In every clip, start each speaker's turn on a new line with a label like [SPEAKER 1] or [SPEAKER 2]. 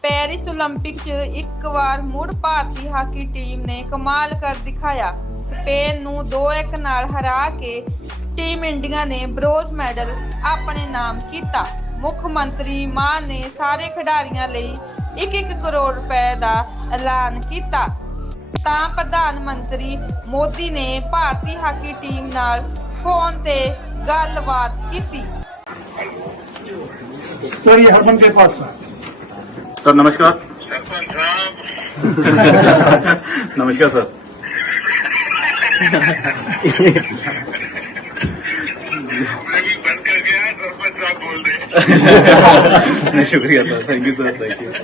[SPEAKER 1] Paris Olympic च एक बार मुड़ भारतीय हाकी टीम ने कमाल कर दिखाया। स्पेन नूं 2-1 नाल हरा के टीम इंडिया ने ब्रोंज मैडल अपने नाम किया। मुख मंत्री मान ने सारे खिडारियों लई 1-1 करोड़ रुपए का ऐलान किया। तां प्रधानमंत्री मोदी ने भारतीय हाकी टीम नाल फोन ते गलबात की।
[SPEAKER 2] सर ये हरमन के पास है।
[SPEAKER 3] सर नमस्कार।
[SPEAKER 4] सरपंच साहब
[SPEAKER 3] नमस्कार सर।
[SPEAKER 4] मैं भी बंद कर गया, सरपंच साहब बोल रहे।
[SPEAKER 3] नहीं शुक्रिया sir, thank you sir, thank you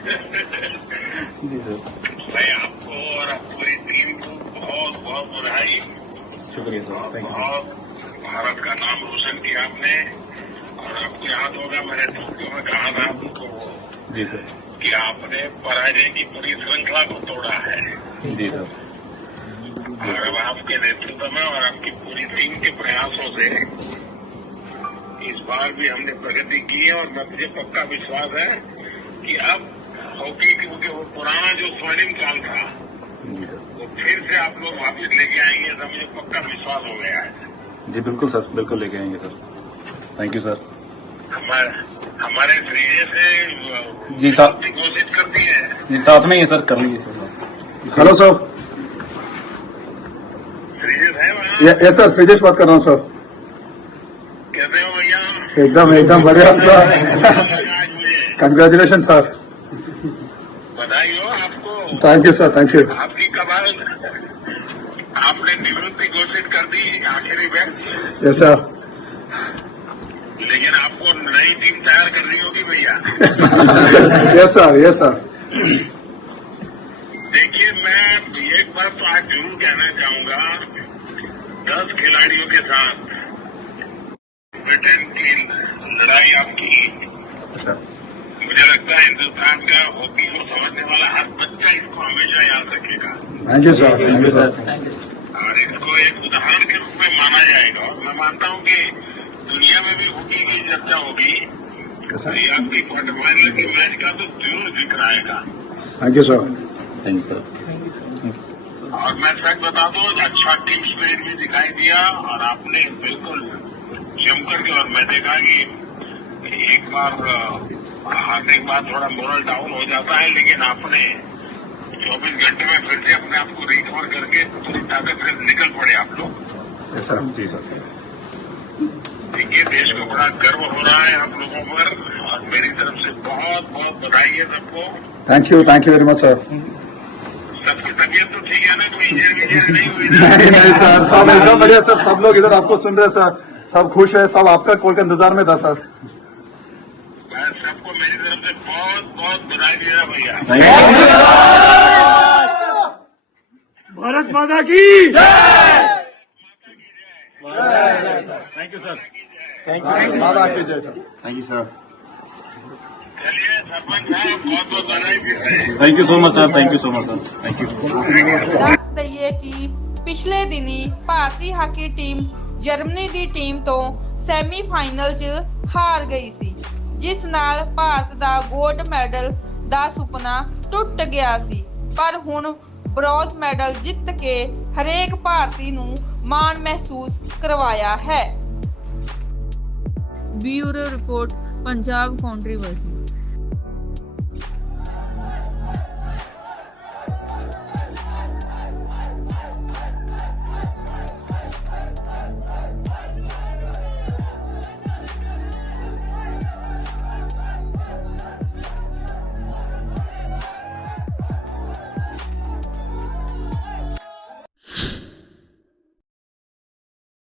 [SPEAKER 3] जी सर।
[SPEAKER 4] मैं आपको और पूरी टीम को बहुत बहुत बधाई।
[SPEAKER 3] शुक्रिया सर, थैंक यू।
[SPEAKER 4] बहुत भारत का नाम रोशन किया आपने। और आपको याद होगा मैंने टोक्यो में कहा था आपको
[SPEAKER 3] जी सर
[SPEAKER 4] कि आपने पराजय की पूरी श्रृंखला को तोड़ा है।
[SPEAKER 3] जी सर।
[SPEAKER 4] और अब आपके नेतृत्व में और आपकी पूरी टीम के प्रयासों से इस बार भी हमने प्रगति की है। और मुझे पक्का विश्वास है कि अब हॉकी क्योंकि वो पुराना जो स्वर्णिम काल था
[SPEAKER 3] जी सर।
[SPEAKER 4] वो फिर से आप लोग वापिस लेके आएंगे, तो मुझे पक्का विश्वास हो गया है।
[SPEAKER 3] जी बिल्कुल सर, बिल्कुल लेके आएंगे सर, थैंक यू सर।
[SPEAKER 4] हमारे श्रीजय से
[SPEAKER 3] जी सर
[SPEAKER 4] घोषित कर दी है।
[SPEAKER 3] जी साथ में ही सर, कर लीजिए सर।
[SPEAKER 2] Hello sir.
[SPEAKER 4] श्रीजय है वहाँ?
[SPEAKER 2] यस सर, श्रीजेश बात कर रहा हूँ सर।
[SPEAKER 4] कैसे हो भैया?
[SPEAKER 2] एकदम एकदम बढ़िया सर।
[SPEAKER 4] आज मुझे
[SPEAKER 2] कंग्रेचुलेशन सर।
[SPEAKER 4] बधाई हो आपको।
[SPEAKER 2] Thank you sir, thank you.
[SPEAKER 4] आपकी कमाल, आपने निवृत्ति घोषित कर दी आखिरी में।
[SPEAKER 2] Yes sir.
[SPEAKER 4] लेकिन आपको नई टीम तैयार करनी होगी भैया।
[SPEAKER 2] Yes sir, yes sir.
[SPEAKER 4] देखिए मैं एक बार तो आज जरूर कहना चाहूंगा, 10 खिलाड़ियों के साथ ब्रिटेन की लड़ाई आपकी, मुझे लगता है हिंदुस्तान का हॉकी को समझने वाला हर बच्चा इसको हमेशा याद रखेगा।
[SPEAKER 2] Thank you sir, thank you sir.
[SPEAKER 4] और इसको एक उदाहरण के रूप में माना जाएगा। और मैं मानता हूं कि दुनिया में भी हॉकी की चर्चा होगी तो ये आपकी क्वार्टर फाइनल के मैच का तो जरूर जिक्र आएगा।
[SPEAKER 2] Thank you sir.
[SPEAKER 3] Thank you sir.
[SPEAKER 4] और मैं सच बता दूं, अच्छा टीम स्पिरिट भी दिखाई दिया और आपने बिल्कुल जमकर के, और मैं देखा कि एक बार हारने के बाद थोड़ा मोरल डाउन हो जाता है, लेकिन आपने 24 घंटे में फिर से अपने आप को रिकवर करके पूरी ताकत से निकल पड़े आप लोग।
[SPEAKER 2] Yes sir.
[SPEAKER 3] जी सर।
[SPEAKER 4] देखिए देश को बड़ा गर्व हो रहा है आप लोगों पर, और मेरी तरफ से बहुत बहुत बधाई है सबको।
[SPEAKER 2] Thank you very much sir.
[SPEAKER 4] सबकी तबीयत तो ठीक है ना? कोई इंजरी नहीं हुई ना?
[SPEAKER 2] नहीं सर, सब एकदम बढ़िया सर। सब लोग इधर आपको सुन रहे सर, सब खुश है, सब आपका कॉल का इंतजार में था सर।
[SPEAKER 4] मैं सबको मेरी तरफ से बहुत बहुत बधाई दे रहा भैया।
[SPEAKER 2] भारत माता की जय।
[SPEAKER 3] Thank you sir.
[SPEAKER 2] माता की जय सर।
[SPEAKER 5] Thank you sir.
[SPEAKER 4] चलिए सरपंच साहब बहुत बहुत बधाई फिर से।
[SPEAKER 3] Thank you so much sir, thank you so much sir, thank you.
[SPEAKER 1] दस दईए कि पिछले दिनी भारतीय हाकी टीम जर्मनी की टीम तो सैमीफाइनल च हार गई सी, जिस नाल भारत दा गोल्ड मैडल दा सुपना टुट गया सी। पर हुण ब्रोंज मैडल जित के हरेक भारती नूं माण महसूस करवाया है। Bureau report, Punjab कंट्रीवर्सी।